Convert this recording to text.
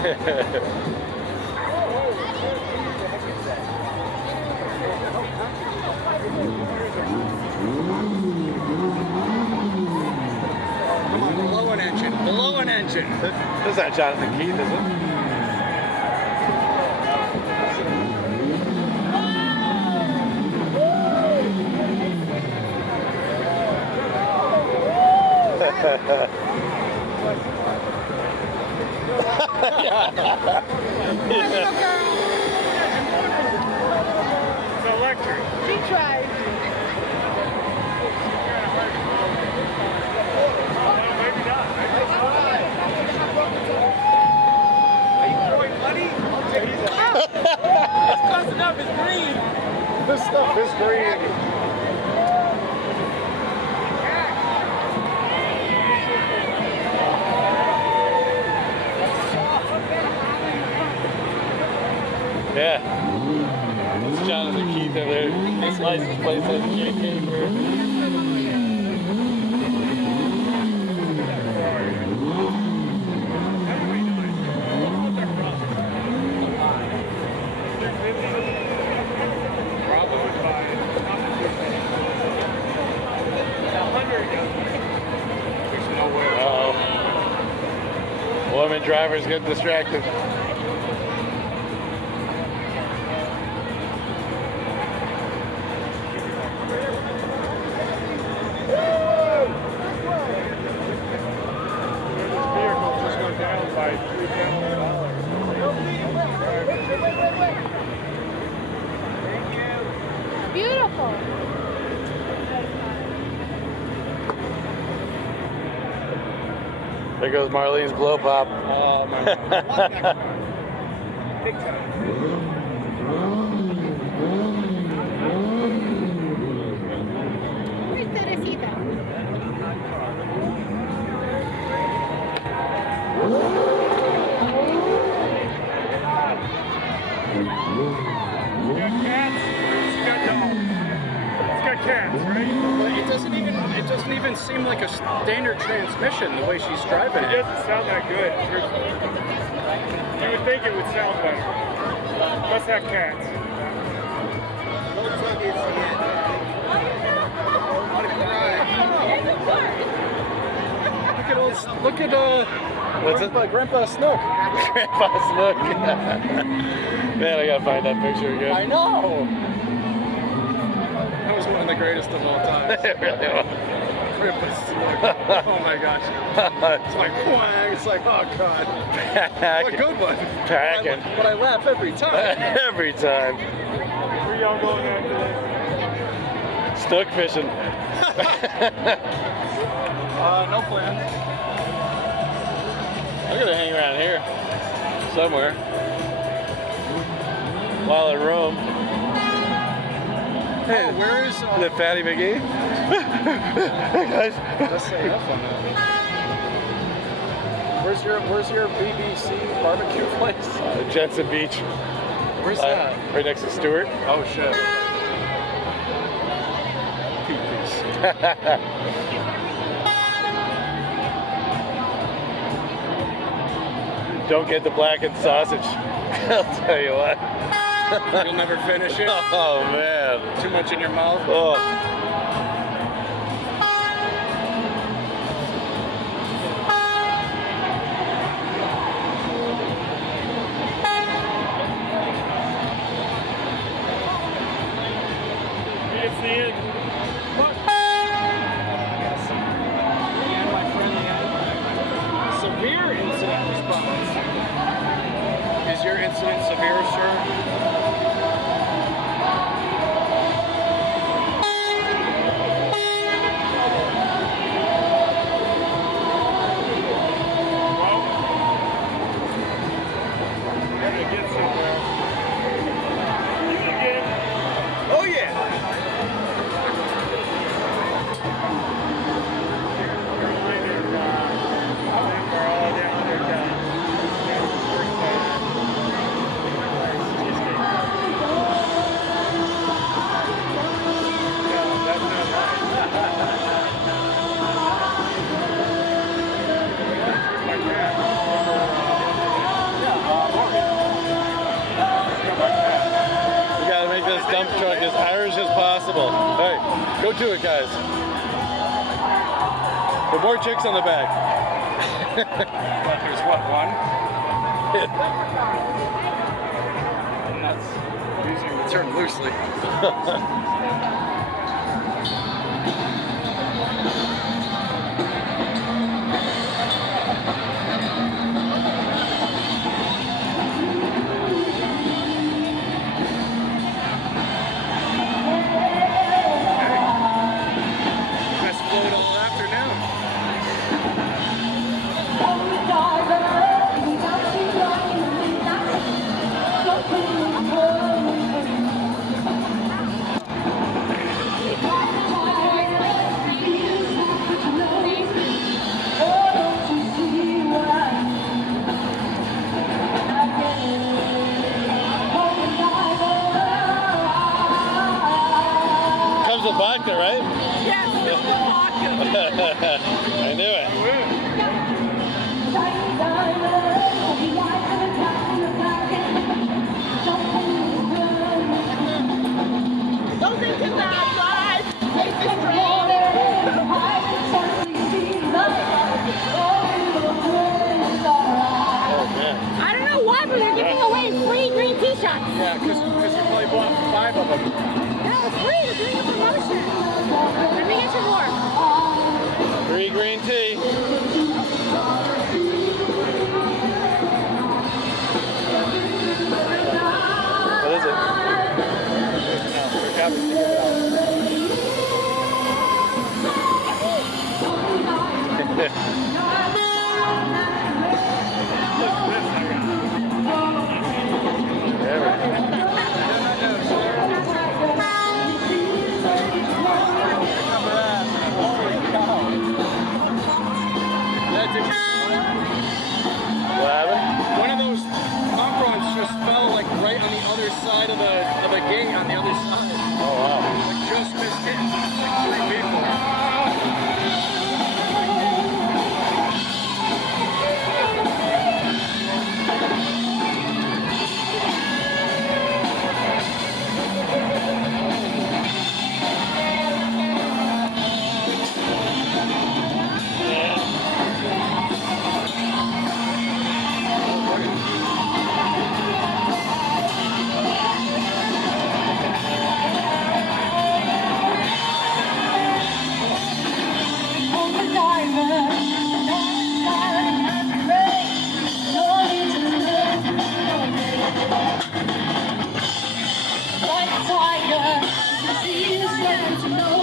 Come on, below an engine. Below an engine. That's not Jonathan Keith, is it? It's electric. She tried. Maybe not. Are you throwing money? I'll take it. It's close enough. It's green. This stuff is green. Yeah. It's Jonathan Keith over there. This license plate says JK for women drivers get distracted. Beautiful. There goes Marlene's blow pop. Oh my God. Big time. Where's Teresita? Cats, right? But it doesn't even seem like a standard transmission the way she's driving It it. doesn't sound that good. You would think it would sound better. Must have cats. Look at Grandpa Snook. Grandpa Snook. Man, I gotta find that picture again. I know. That was one of the greatest of all time. It really was. Grandpa Snook. Oh my gosh. It's like whang. It's like, oh God. What a good one. Packing. But I laugh every time. Every time. Where y'all going after this? Snook fishing. No plans. I'm gonna hang around here somewhere while in Rome. Hey, where is The Fatty McGee? Hey guys. Let's say have fun. Where's your BBC barbecue place? Jensen Beach. Where's that? Right next to Stewart. Oh shit. Don't get the blackened sausage. I'll tell you what. You'll never finish it. Oh man. Too much in your mouth. Oh. It's the end. And my friend, severe incident response. Is your incident severe, sir? Oh yeah! truck as Irish as possible. All right, go to it, guys. With more chicks on the back. There's what, one? And that's using the term loosely. Best float all afternoon. Comes with vodka, right? Yes, I knew it. don't think too loud, guys. Take this train. Oh, man. I don't know why, but they're giving away free green t-shirts. Yeah, because you probably bought 5 of them. No, it's free. They're doing a promotion. Let me get you more. Free green tea. What is it? We're happy to give it There we go. What happened? One of those pump just fell like right on the other side of the gate on the other side. Oh, wow. Like just missed it. Like 3 people. Like a tiger, the sea is ready to know.